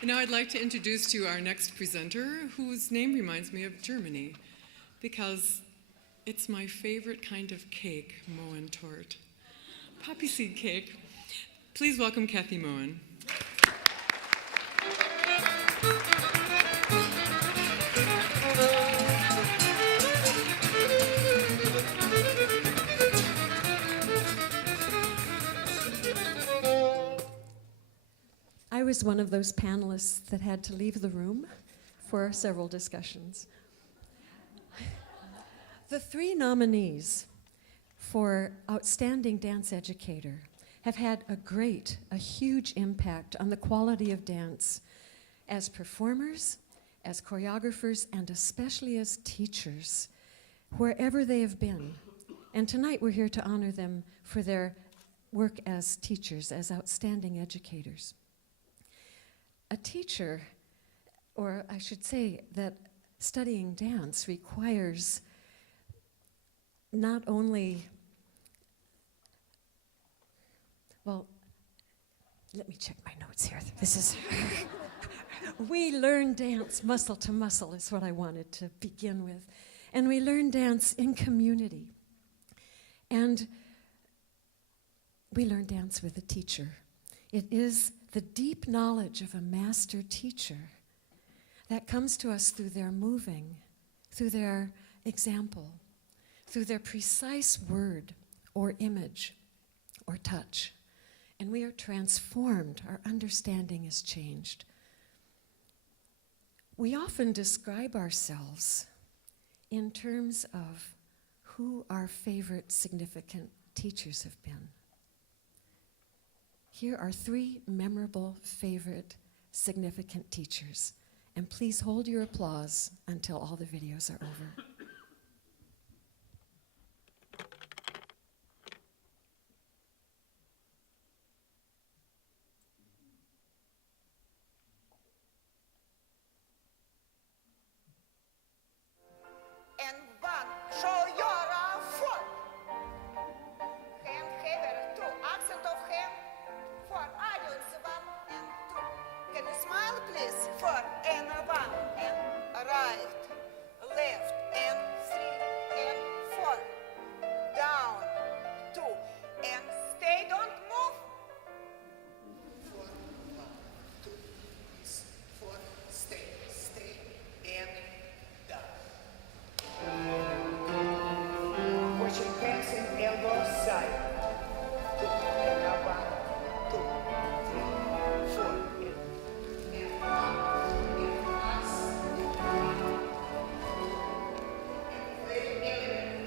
And now I'd like to introduce to you our next presenter, whose name reminds me of Germany, because it's my favorite kind of cake, Moen Tort. Poppy seed cake. Please welcome Kathy Moen. I was one of those panelists that had to leave the room for several discussions. The three nominees for Outstanding Dance Educator have had a huge impact on the quality of dance as performers, as choreographers, and especially as teachers, wherever they have been. And tonight we're here to honor them for their work as teachers, as outstanding educators. A teacher, or I should say that studying dance requires not only, well, let me check my notes here. This is, we learn dance muscle to muscle is what I wanted to begin with. And we learn dance in community. And we learn dance with a teacher. It is the deep knowledge of a master teacher that comes to us through their moving, through their example, through their precise word or image or touch. And we are transformed. Our understanding is changed. We often describe ourselves in terms of who our favorite significant teachers have been. Here are three memorable, favorite, significant teachers. And please hold your applause until all the videos are over. And one, show your foot. Hand heavier, two, accent of hand. For audience, one and two. Can you smile, please? Four and one and right, left and three and four. Down, two, and stay, don't move. Four, one, two, four, stay, and down. Pushing hands and elbows side. Two, and now one, two, three, four, and us. Very elegant.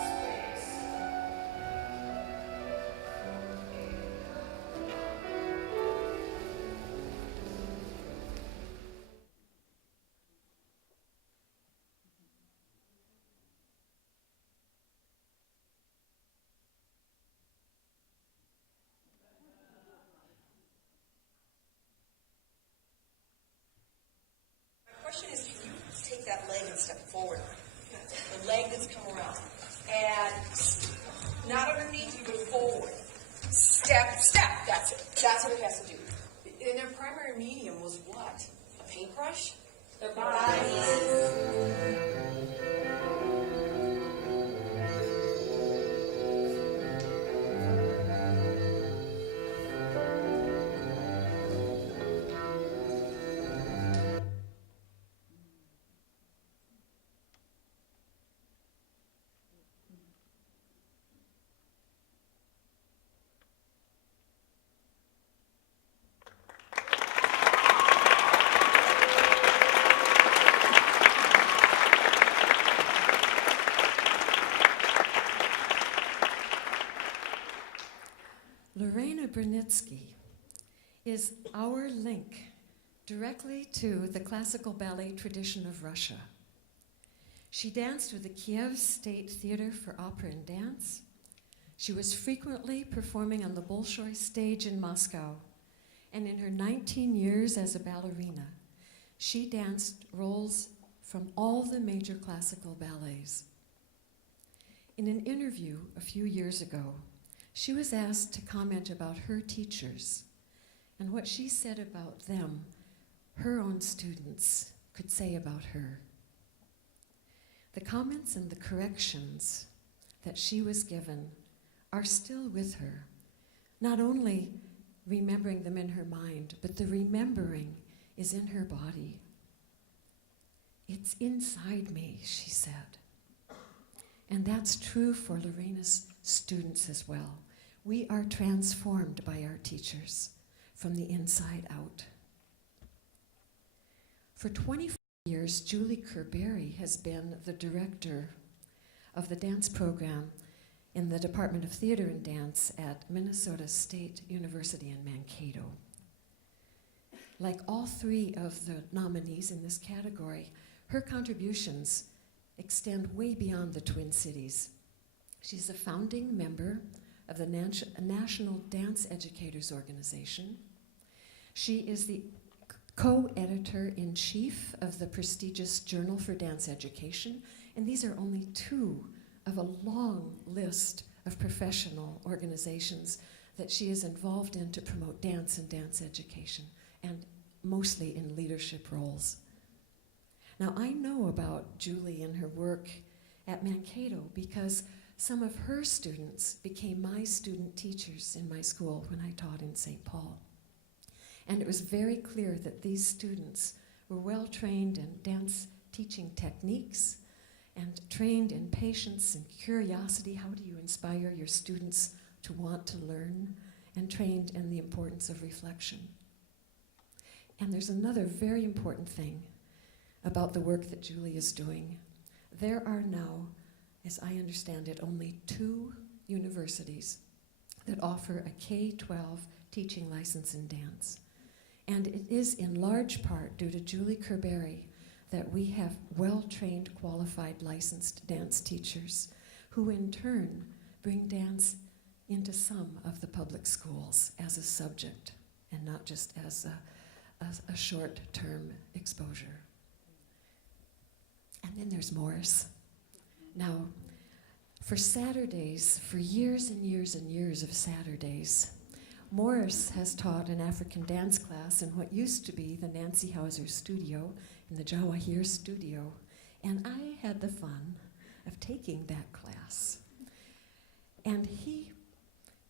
Space. My question is, can you take that leg and step forward? The leg that's come around. And not underneath, you go forward. Step, step. That's it. That's what it has to do. And their primary medium was what? A paintbrush? Their bodies. Lorena Brunitsky is our link directly to the classical ballet tradition of Russia. She danced with the Kiev State Theater for Opera and Dance. She was frequently performing on the Bolshoi stage in Moscow. And in her 19 years as a ballerina, she danced roles from all the major classical ballets. In an interview a few years ago, She was asked to comment about her teachers and what she said about them, her own students could say about her. The comments and the corrections that she was given are still with her, not only remembering them in her mind, but the remembering is in her body. It's inside me, she said. And that's true for Lorena's students as well. We are transformed by our teachers from the inside out. For 24 years, Julie Kerberry has been the director of the dance program in the Department of Theater and Dance at Minnesota State University in Mankato. Like all three of the nominees in this category, her contributions extend way beyond the Twin Cities. She's a founding member of the National Dance Educators Organization. She is the co-editor-in-chief of the prestigious Journal for Dance Education, and these are only two of a long list of professional organizations that she is involved in to promote dance and dance education, and mostly in leadership roles. Now, I know about Julie and her work at Mankato because some of her students became my student teachers in my school when I taught in St. Paul. And it was very clear that these students were well trained in dance teaching techniques and trained in patience and curiosity. How do you inspire your students to want to learn? And trained in the importance of reflection. And there's another very important thing about the work that Julie is doing. There are now, as I understand it, only 2 universities that offer a K-12 teaching license in dance. And it is in large part due to Julie Kerberry that we have well-trained, qualified, licensed dance teachers who in turn bring dance into some of the public schools as a subject and not just as a short-term exposure. And then there's Morris. Now, for Saturdays, for years and years and years of Saturdays, Morris has taught an African dance class in what used to be the Nancy Hauser studio, in the Jawahir studio, and I had the fun of taking that class. And he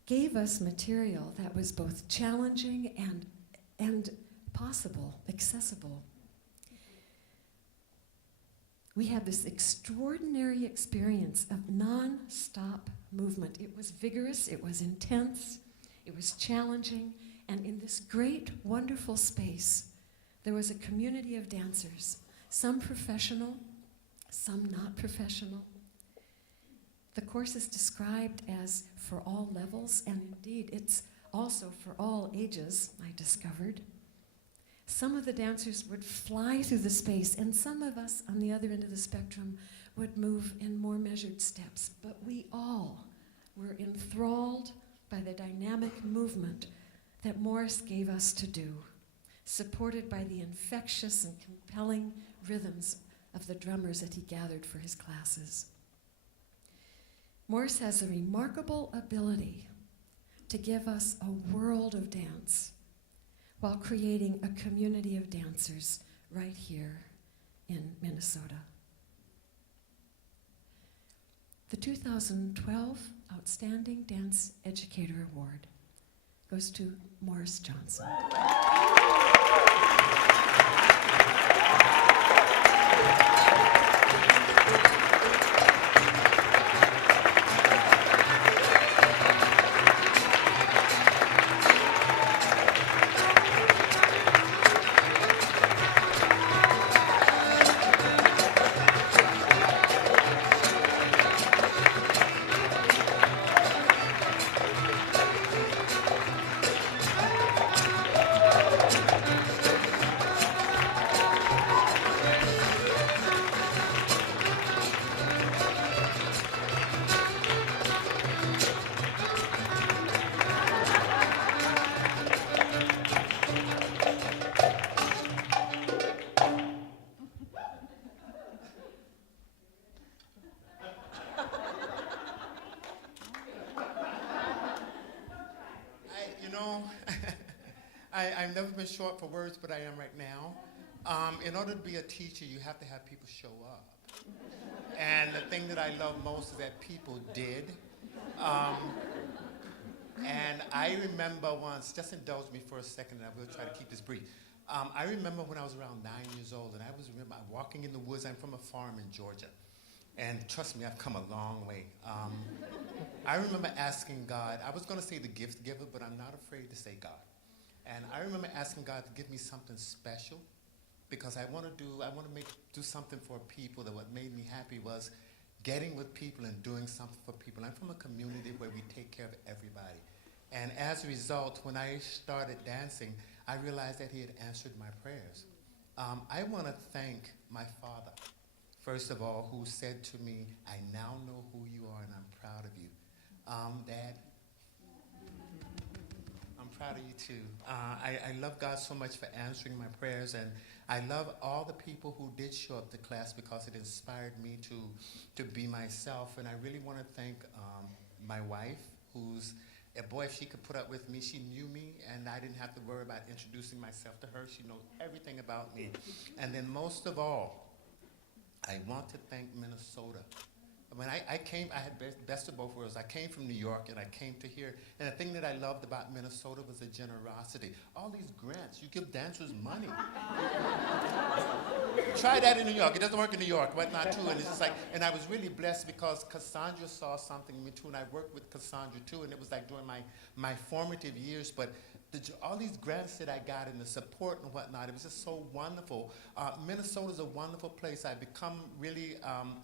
gave us material that was both challenging and possible, accessible. We had this extraordinary experience of non-stop movement. It was vigorous, it was intense, it was challenging, and in this great, wonderful space, there was a community of dancers, some professional, some not professional. The course is described as for all levels, and indeed it's also for all ages, I discovered. Some of the dancers would fly through the space, and some of us on the other end of the spectrum would move in more measured steps, but we all were enthralled by the dynamic movement that Morris gave us to do, supported by the infectious and compelling rhythms of the drummers that he gathered for his classes. Morris has a remarkable ability to give us a world of dance while creating a community of dancers right here in Minnesota. The 2012 Outstanding Dance Educator Award goes to Morris Johnson. know, I've never been short for words, but I am right now. In order to be a teacher, you have to have people show up. And the thing that I love most is that people did. And I remember once, just indulge me for a second, and I will try to keep this brief. I remember when I was around 9 years old, and I remember walking in the woods. I'm from a farm in Georgia. And trust me, I've come a long way. I remember asking God, I was going to say the gift giver, but I'm not afraid to say God. And I remember asking God to give me something special, because I want to do something for people. That what made me happy was getting with people and doing something for people. I'm from a community where we take care of everybody. And as a result, when I started dancing, I realized that he had answered my prayers. I want to thank my father, first of all, who said to me, I now know who you are and I'm proud of you. Dad, I'm proud of you too. I love God so much for answering my prayers, and I love all the people who did show up to class, because it inspired me to be myself. And I really want to thank my wife, who's a boy, if she could put up with me. She knew me, and I didn't have to worry about introducing myself to her. She knows everything about me. And then most of all, I want to thank Minnesota. When I had best of both worlds. I came from New York, and I came to here. And the thing that I loved about Minnesota was the generosity. All these grants, you give dancers money. Try that in New York. It doesn't work in New York, whatnot too. And it's just like, and I was really blessed because Cassandra saw something in me too, and I worked with Cassandra too, and it was like during my formative years. But all these grants that I got and the support and whatnot, it was just so wonderful. Minnesota's a wonderful place. I've become really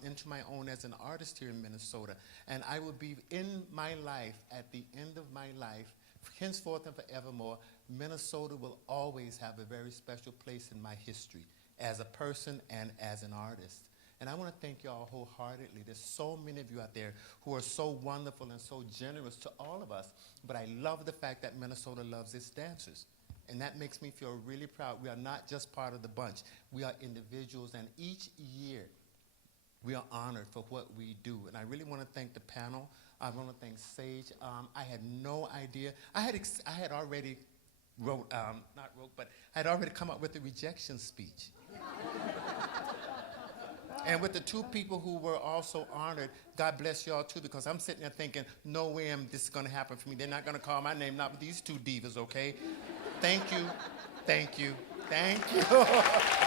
into my own as an artist here in Minnesota. And I will be in my life, at the end of my life, henceforth and forevermore, Minnesota will always have a very special place in my history as a person and as an artist. And I want to thank y'all wholeheartedly. There's so many of you out there who are so wonderful and so generous to all of us. But I love the fact that Minnesota loves its dancers. And that makes me feel really proud. We are not just part of the bunch. We are individuals. And each year, we are honored for what we do. And I really want to thank the panel. I want to thank Sage. I had no idea. I had already I had already come up with a rejection speech. And with the two people who were also honored, God bless y'all too, because I'm sitting there thinking, no way this is going to happen for me. They're not going to call my name, not with these two divas, okay? Thank you, thank you, thank you.